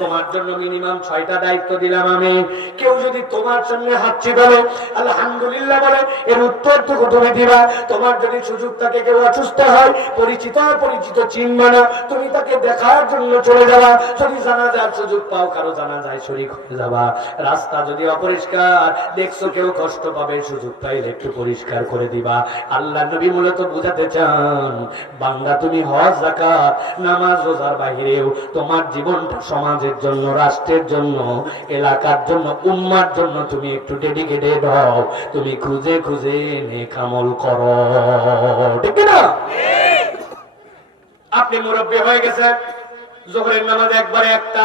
তোমার জন্য মিনিমাম 6টা দায়িত্ব দিলাম আমি। কেউ যদি তোমার সামনে হাঁচি বলে আলহামদুলিল্লাহ বলে, এর উত্তরটুকু তুমি দিবা। তোমার যদি সুযোগ থাকে, কেউ অসুস্থ হয়, পরিচিত পরিচিত চিনবে না, তুমি তাকে দেখার জন্য চলে যাবা। যদি জানাজার সুযোগ পাও, কারো জানাজায় শরীক হয়ে যাবা। রাস্তা যদি অপরিষ্কার দেখছো, কেউ কষ্ট পাবে, সুযোগ পাইলে একটু পরিষ্কার করে দিবা। আল্লাহ নবী মূলত বুঝাতে চান, বান্দা তুমি হজ, যাকাত, নামাজ, রোজার বাহিরেও তোমার জীবনটা সমাজের জন্য, রাষ্ট্রের জন্য, এলাকার জন্য, উম্মার জন্য তুমি একটু ডেডিকেটেড হও। তুমি খুঁজে খুঁজে নেক আমল করো, ঠিক না? আপনি মুরব্বী হয়ে গেছেন, যোহরের নামাজ একবারে একটা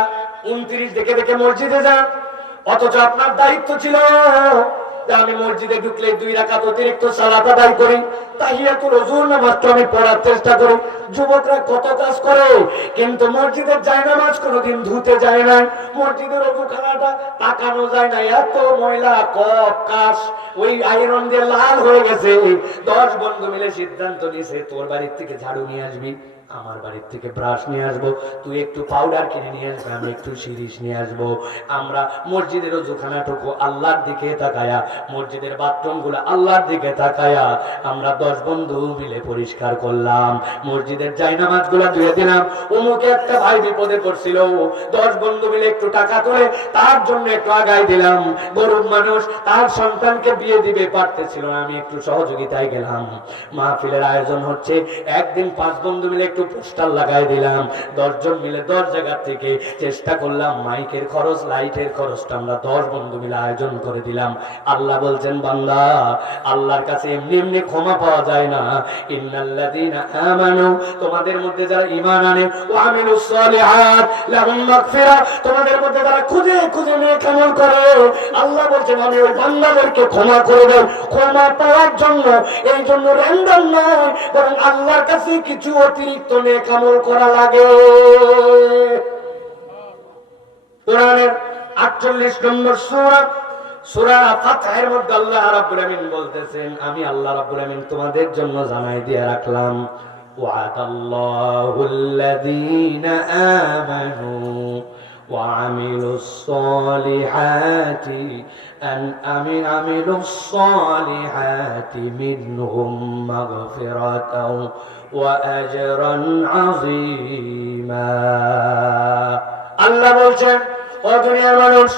29 দেখে দেখে মসজিদে যান, অথচ আপনার দায়িত্ব ছিল আমি মসজিদে ঢুকলে 2 রাকাত অতিরিক্ত সালাত আদায় করি, তাহিয়াতুল ওযুর নামাজটা আমি পড়ার চেষ্টা করি। যুবকরা কত কাজ করে, কিন্তু মসজিদের জায়নামাজ কোনোদিন ধুতে যায় না, মসজিদের ওযুখানাটা তাকানো যায় না, এত ময়লা, কপ কাশ ওই আয়রন দিয়ে লাল হয়ে গেছে। 10 বন্ধু মিলে সিদ্ধান্ত নিয়েছে, তোর বাড়ির থেকে ঝাড়ু নিয়ে আসবি, আমার বাড়ির থেকে ব্রাশ নিয়ে আসবো, তুই একটু পাউডার কিনে নিয়ে আসবে, আমি একটু শিরিষ নিয়ে আসবো। আমরা মসজিদের ওযুখানাটুকু আল্লাহর দিকে তাকায়া, মসজিদের বাথরুম গুলো আল্লাহর দিকে তাকায়া আমরা 10 বন্ধু মিলে পরিষ্কার করলাম। মসজিদের জায়নামাজ গুলা ধুয়ে দিলাম। অমুকে একটা ভাই বিপদে পড়ছিল, 10 বন্ধু মিলে একটু টাকা তুলে তার জন্য একটু আগাই দিলাম। গরিব মানুষ, তার সন্তানকে বিয়ে দিবে, পারতেছিল না, আমি একটু সহযোগিতায় গেলাম। মাহফিলের আয়োজন হচ্ছে, একদিন 5 বন্ধু মিলে একটু পোস্টার লাগাই দিলাম। 10 জন মিলে 10 জায়গা থেকে চেষ্টা করলাম, মাইকের খরচ, লাইটের খরচটা আমরা 10 বন্ধু মিলে আয়োজন করে দিলাম। আল্লাহ বলছেন, বান্দা, আল্লাহর কাছে এমনি এমনি ক্ষমা পাওয়া যায় না। ইন্নাল্লাযীনা আমানু, তোমাদের মধ্যে যারা ঈমান আনে, ওয়া আমিলুস সালিহাত লাহুম মাগফিরা, তোমাদের মধ্যে যারা খুঁজে খুঁজে নেক আমল করে, আল্লাহ বলছেন আমি ওই বান্দাদেরকে ক্ষমা করে দেব। ক্ষমা পাওয়ার জন্য, এই জন্য র্যান্ডম নয়, বরং আল্লাহর কাছে কিছু অতিরিক্ত নেক আমল করা লাগে। কোরআনের 48 নম্বর সূরা, সূরা ফাতহের মধ্যে আল্লাহ রাব্বুল আমিন বলতেছেন, আমি আল্লাহ রাব্বুল আমিন তোমাদের জন্য জানাই দিয়ে রাখলাম, ওয়াদাল্লাহুল্লাযীনা আমানু وعملوا الصالحات عملوا الصالحات منهم مغفرة وأجرا عظيما। আল্লাহ বলছেন, ও দুনিয়ার মানুষ,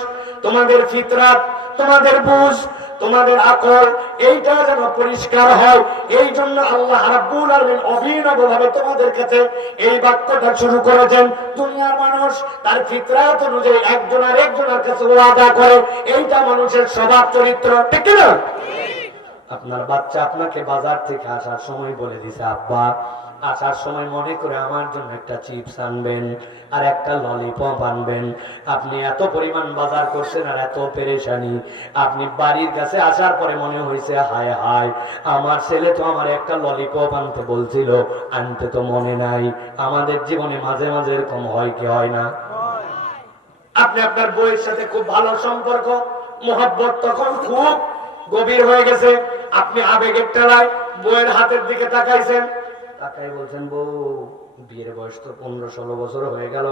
তোমাদের ফিতরাত, তোমাদের বুঝ, তোমাদের আকল, এইটা যেন পরিষ্কার হয়, এই জন্য আল্লাহ রাব্বুল আলামিন অভিনবভাবে তোমাদের কাছে এই বাক্যটা শুরু করেছেন। দুনিয়ার মানুষ তার ফিতরাত অনুযায়ী একজন আর একজনের কাছে ওয়াদা করে, এইটা মানুষের স্বভাব চরিত্র, ঠিক না? আপনার বাচ্চা আপনাকে বাজার থেকে আসার সময় বলে দিছে, আব্বা আসার সময় মনে করে আমার জন্য একটা চিপস আনবেন আর একটা ললিপপ আনবেন। আপনি এত পরিমাণ বাজার করছেন আর এত পেরেশানি, আপনি বাড়ির কাছে আসার পরে মনে হয়েছে, হায় হায়, আমার ছেলে তো আমার একটা ললিপপ আনতে বলছিল, আনতে তো মনে নাই। আমাদের জীবনে মাঝে মাঝে এরকম হয় কি হয় না? আপনি আপনার বউয়ের সাথে খুব ভালো সম্পর্ক, মোহাব্বত তখন খুব গভীর হয়ে গেছে, আপনি আবেগের ঠেলায় বউয়ের হাতের দিকে তাকাইছেন, তাকাই বলছেন, বউ বিয়ের বয়স তো 15-16 বছর হয়ে গেল,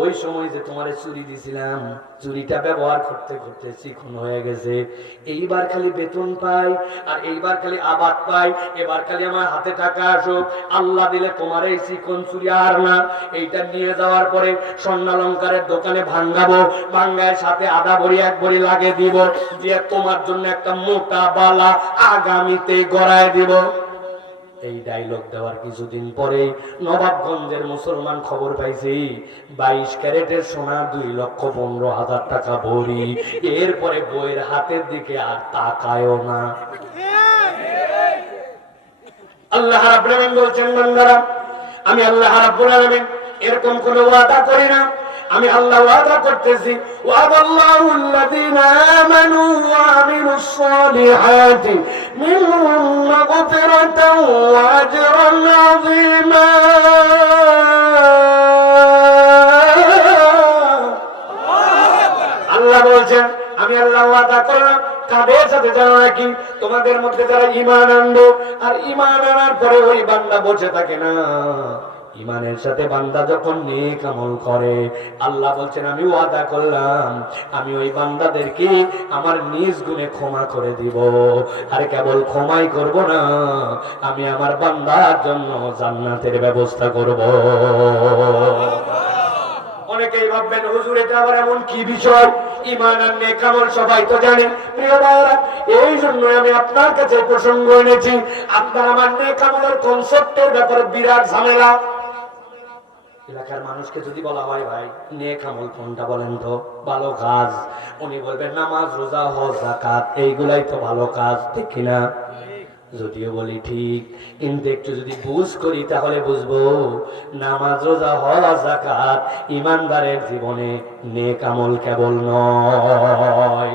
ওই সময় যে তোমারে চুরি দিছিলাম, চুরিটা ব্যবহার করতে করতে চিকন হয়ে গেছে, এইবার খালি বেতন পাই আর এইবার খালি আবাদ পাই, এবার খালি আমার হাতে টাকা আসুক, আল্লাহ দিলে তোমার এই চিকন চুরি আর না, এইটা নিয়ে যাওয়ার পরে স্বর্ণালঙ্কারের দোকানে ভাঙ্গাবো, ভাঙ্গায় সাথে আধা ভরি 1 ভরি লাগিয়ে দিব, দিয়ে তোমার জন্য একটা মোটা বালা আগামীতে গড়ায় দিব। এই ডায়লগ দেওয়ার কিছুদিন পরে নবাবগঞ্জের মুসলমান খবর পাইছি 22 ক্যারেটের সোনা 2,15,000 টাকা ভরি। এরপরে বইয়ের হাতের দিকে আর তাকায়ও না। আল্লাহ রাব্বুল আলামিন বলছেন, বান্দারা, আমি আল্লাহ রাব্বুল আলামিন এরকম কোন ওয়াদা করি না, আমি আল্লাহ ওয়াদা করতেছি, ওয়াদাল্লাহুল্লাযীনা আমানু ওয়া আমিলুস সালিহাতি মিনহুম মাগফিরাতাও ওয়া আজরান আযীমা। আল্লাহ বলছেন, আমি আল্লাহ ওয়াদা করলাম কাদের সাথে জানো নাকি? তোমাদের মধ্যে যারা ঈমান আনবে, আর ঈমান আনার পরে ওই বান্দা বসে থাকে না, ইমানের সাথে বান্দা যখন নেক আমল করে, আল্লাহ বলছেন আমি ওয়াদা করলাম আমি ওই বান্দাদেরকে আমার নিজ গুণে ক্ষমা করে দিব। আর কেবল ক্ষমাই করব না, আমি আমার বান্দার জন্য জান্নাতের ব্যবস্থা করব। অনেকেই ভাববেন হুজুর এটা আবার এমন কি বিষয়? ঈমান আর নেক আমল সবাই তো জানেন। প্রিয় ভাইরা, এই জন্য আমি আপনার কাছে প্রসঙ্গ এনেছি। আপনার আমার নেক আমলের কনসেপ্টের ব্যাপারে বিরাট ঝামেলা। এলাকার মানুষকে যদি বলা হয় ভাই নেক আমল কোনটা বলেন তো, ভালো কাজ, উনি বলবেন নামাজ রোজা হজ যাকাত, এইগুলাই তো ভালো কাজ, ঠিক কিনা? যদিও বলি ঠিক, কিন্তু একটু যদি বুঝ করি তাহলে বুঝবো নামাজ রোজা হজ যাকাত ইমানদারের জীবনে নেক আমল কেবল নয়।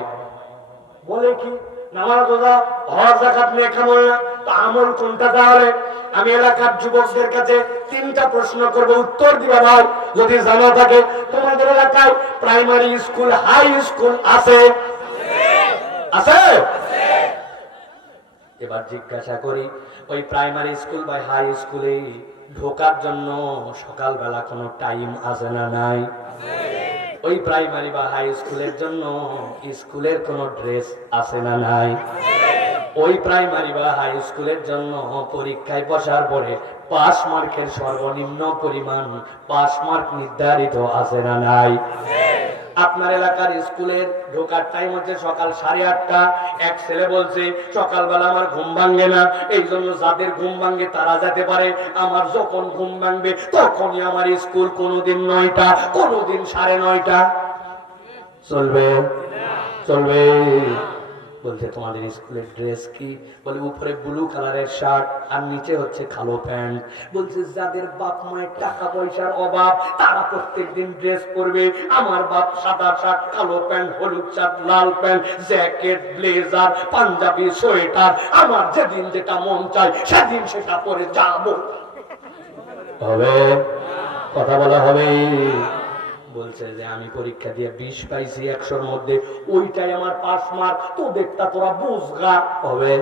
বলে কি নামাজ রোজা হজ যাকাত নেক আমল না? তা আমল কোনটা তাহলে? আমি এলাকার যুবকদের কাছে 3টা প্রশ্ন করব, উত্তর দিবা ভাই যদি জানা থাকে। তোমাদের এলাকায় প্রাইমারি স্কুল হাই স্কুল আছে? আছে? এবার জিজ্ঞাসা করি ওই প্রাইমারি স্কুল বা হাই স্কুলে ঢোকার জন্য সকালবেলা কোনো টাইম আছে না নাই? ওই প্রাইমারি বা হাই স্কুলের জন্য স্কুলের কোনো ড্রেস আছে না নাই? ওই প্রাইমারি বা হাই স্কুলের জন্য পরীক্ষায় বসার পরে পাস মার্কের সর্বনিম্ন পরিমাণ পাস মার্ক নির্ধারিত আছে না নাই? আপনার এলাকার স্কুলের ঢোকার টাইম হচ্ছে সকাল 8:30। এক ছেলে বলছে সকালবেলা আমার ঘুম ভাঙে না, এই জন্য যাদের ঘুম ভাঙে তারা যেতে পারে, আমার যখন ঘুম ভাঙবে তখনই আমার স্কুল, কোনোদিন 9টা, কোনোদিন 9:30। চলবে? চলবে? বলছে তোমাদের স্কুলের ড্রেস কি? বলে উপরে ব্লু কালারের শার্ট আর নিচে হচ্ছে কালো প্যান্ট। বলছে যাদের বাপ মায়ের টাকা পয়সার অভাব তারা প্রত্যেকদিন ড্রেস পরবে, আমার বাপ সাদা শার্ট কালো প্যান্ট হলুদ শার্ট লাল প্যান্ট জ্যাকেট ব্লেজার পাঞ্জাবি সোয়েটার, আমার যেদিন যেটা মন চায় সেদিন সেটা পরে যাবো। হবে? কথা বলা হবে? বলছে যে আমি পরীক্ষা দিয়ে 20 পাইছি 100-র মধ্যে, ওইটাই আমার পাস মার্ক, তো দেখতা তোরা বুঝগা। হবে?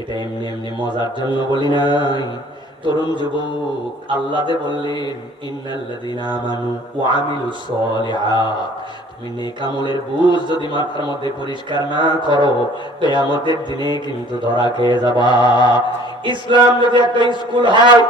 এটা এমনি এমনি মজার জন্য বলি নাই। তরুণ যুবক, আল্লাহ যে বললেন ইন্নাল্লাযীনা আমানু ওয়া আমিলুস সলিহাত, তুমি নেক আমলের বুঝ যদি মাথার মধ্যে পরিষ্কার না করো কিয়ামতের দিনে কিন্তু ধরা খেয়ে যাবা। ইসলাম যদি একটা স্কুল হয়,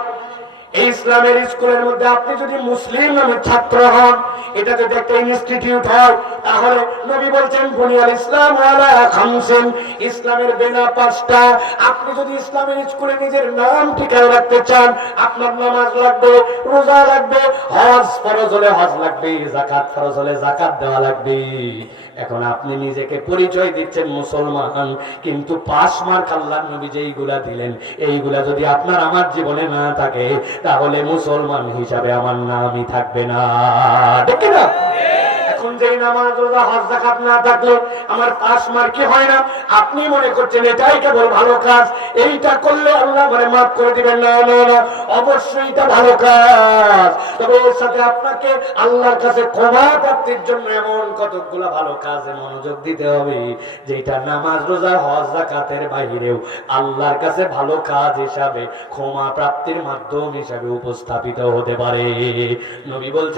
এই ইসলামের স্কুলের মধ্যে আপনি যদি মুসলিম নামের ছাত্র হন, এটা যদি একটা ইনস্টিটিউট হয়, তাহলে নবী বলছেন বুনিয়াল ইসলাম আলা খামসিন, ইসলামের বেনা 5টা। আপনি যদি ইসলামের স্কুলে নিজের নাম ঠিকানা রাখতে চান, আপনার নামাজ লাগবে, রোজা লাগবে, হজ ফরজ হলে হজ লাগবে, যাকাত ফরজ হলে যাকাত দেওয়া লাগবে। এখন আপনি নিজেকে পরিচয় দিচ্ছেন মুসলমান, কিন্তু পাস মার্ক আল্লাহর নবী যেইগুলা দিলেন এইগুলা যদি আপনার আমার জীবনে না থাকে তাহলে মুসলমান হিসাবে আমার নামই থাকবে না, ঠিক না? এখন যেই নামাজ রোজা হজ যাকাত না থাকলে আমার পাস মার্কই হয় না, আপনি মনে করছেন এটাই কেবল ভালো কাজ, এইটা করলে আল্লাহ মানে মাফ করে দিবেন। না না না, অবশ্যই এটা ভালো কাজ, তবে এর সাথে আপনাকে আল্লাহর কাছে ক্ষমা প্রাপ্তির জন্য এমন কতগুলা ভালো কাজে মনোযোগ দিতে হবে যেটা নামাজ রোজা হজ যাকাতের বাইরেও আল্লাহর কাছে ভালো কাজ হিসাবে ক্ষমা প্রাপ্তির মাধ্যম হিসাবে উপস্থাপিত হতে পারে। নবী বলছেন